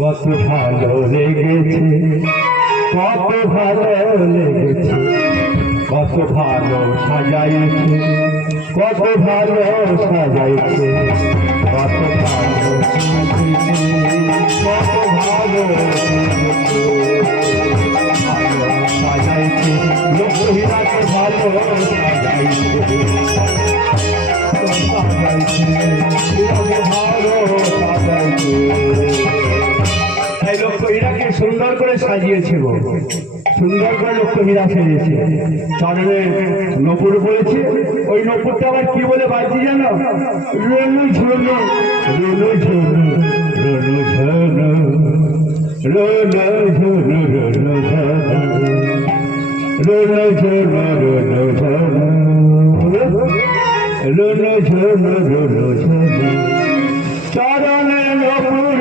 কত ভালো লেগেছে, কত ভালো লেগেছে, কত ভালো সাজাইছে, কত ভালো সাজাইছে, কত ভালো সাজিয়েছে, কত ভালো সাজাইছে, লক্ষ্মীরাকে ভালো সাজাইছে, লক্ষ্মীরাকে সুন্দর করে সাজিয়েছে গো, সুন্দর করে লক্ষ্মীরা সেজেছে, চরণে নপুর পড়েছে। ওই নপুরটা আবার কি বলে বাজছে জানো? রনু ঝনু রনু ঝনু রনু ঝনু রনু ঝনু রনু ঝনু রনু ঝনু রনু ঝনু রনু ঝনু রনু ঝনু চরণের নপুর